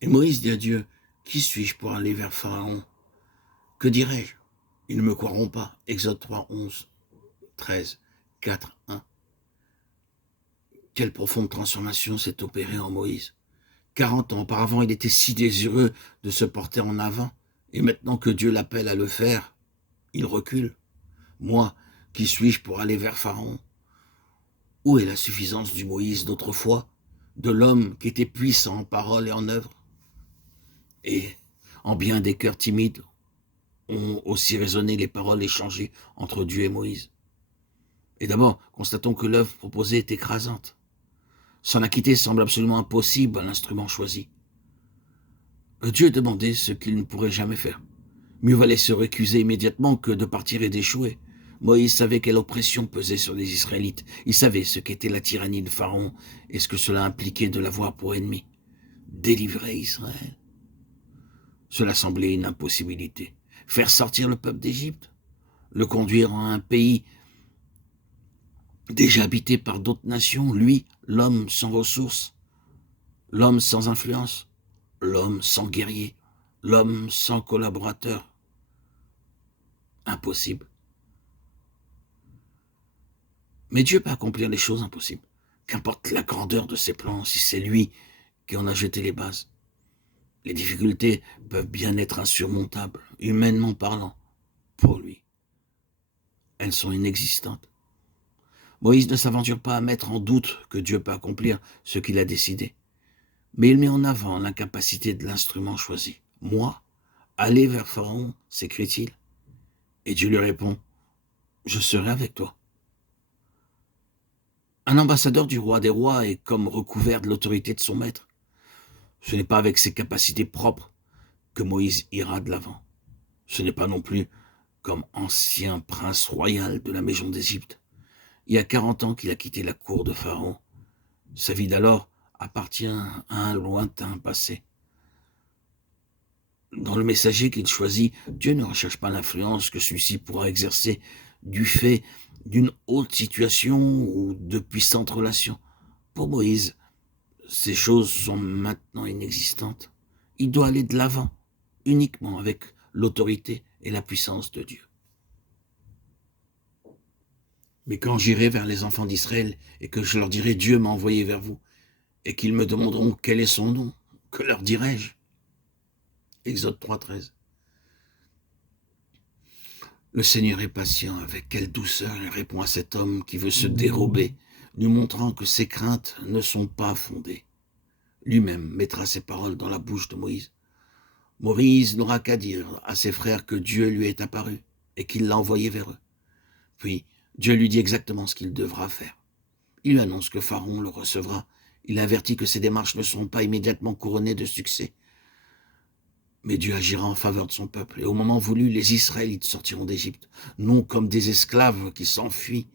Et Moïse dit à Dieu, « Qui suis-je pour aller vers Pharaon? Que dirai-je? Ils ne me croiront pas. » Exode 3, 11, 13, 4, 1. Quelle profonde transformation s'est opérée en Moïse. 40 ans auparavant, il était si désireux de se porter en avant. Et maintenant que Dieu l'appelle à le faire, il recule. Moi, qui suis-je pour aller vers Pharaon? Où est la suffisance du Moïse d'autrefois, de l'homme qui était puissant en parole et en œuvre? Et en bien des cœurs timides ont aussi résonné les paroles échangées entre Dieu et Moïse. Et d'abord, constatons que l'œuvre proposée est écrasante. S'en acquitter semble absolument impossible à l'instrument choisi. Dieu demandait ce qu'il ne pourrait jamais faire. Mieux valait se récuser immédiatement que de partir et d'échouer. Moïse savait quelle oppression pesait sur les Israélites. Il savait ce qu'était la tyrannie de Pharaon et ce que cela impliquait de l'avoir pour ennemi. Délivrer Israël. Cela semblait une impossibilité. Faire sortir le peuple d'Égypte, le conduire en un pays déjà habité par d'autres nations, lui, l'homme sans ressources, l'homme sans influence, l'homme sans guerrier, l'homme sans collaborateur. Impossible. Mais Dieu peut accomplir les choses impossibles. Qu'importe la grandeur de ses plans, si c'est lui qui en a jeté les bases. Les difficultés peuvent bien être insurmontables, humainement parlant, pour lui. Elles sont inexistantes. Moïse ne s'aventure pas à mettre en doute que Dieu peut accomplir ce qu'il a décidé. Mais il met en avant l'incapacité de l'instrument choisi. « Moi, aller vers Pharaon » s'écrie-t-il. Et Dieu lui répond, « Je serai avec toi. » Un ambassadeur du roi des rois est comme recouvert de l'autorité de son maître. Ce n'est pas avec ses capacités propres que Moïse ira de l'avant. Ce n'est pas non plus comme ancien prince royal de la maison d'Égypte. Il y a 40 ans qu'il a quitté la cour de Pharaon. Sa vie d'alors appartient à un lointain passé. Dans le messager qu'il choisit, Dieu ne recherche pas l'influence que celui-ci pourra exercer du fait d'une haute situation ou de puissantes relations. Pour Moïse, ces choses sont maintenant inexistantes. Il doit aller de l'avant, uniquement avec l'autorité et la puissance de Dieu. Mais quand j'irai vers les enfants d'Israël et que je leur dirai « Dieu m'a envoyé vers vous » et qu'ils me demanderont quel est son nom, que leur dirai-je? Exode 3, 13. Le Seigneur est patient, avec quelle douceur il répond à cet homme qui veut se dérober, lui montrant que ses craintes ne sont pas fondées. Lui-même mettra ses paroles dans la bouche de Moïse. Moïse n'aura qu'à dire à ses frères que Dieu lui est apparu et qu'il l'a envoyé vers eux. Puis Dieu lui dit exactement ce qu'il devra faire. Il lui annonce que Pharaon le recevra. Il avertit que ses démarches ne seront pas immédiatement couronnées de succès. Mais Dieu agira en faveur de son peuple, et au moment voulu, les Israélites sortiront d'Égypte, non comme des esclaves qui s'enfuient,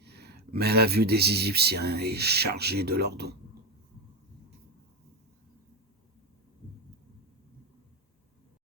mais à la vue des Égyptiens et chargés de leurs dons.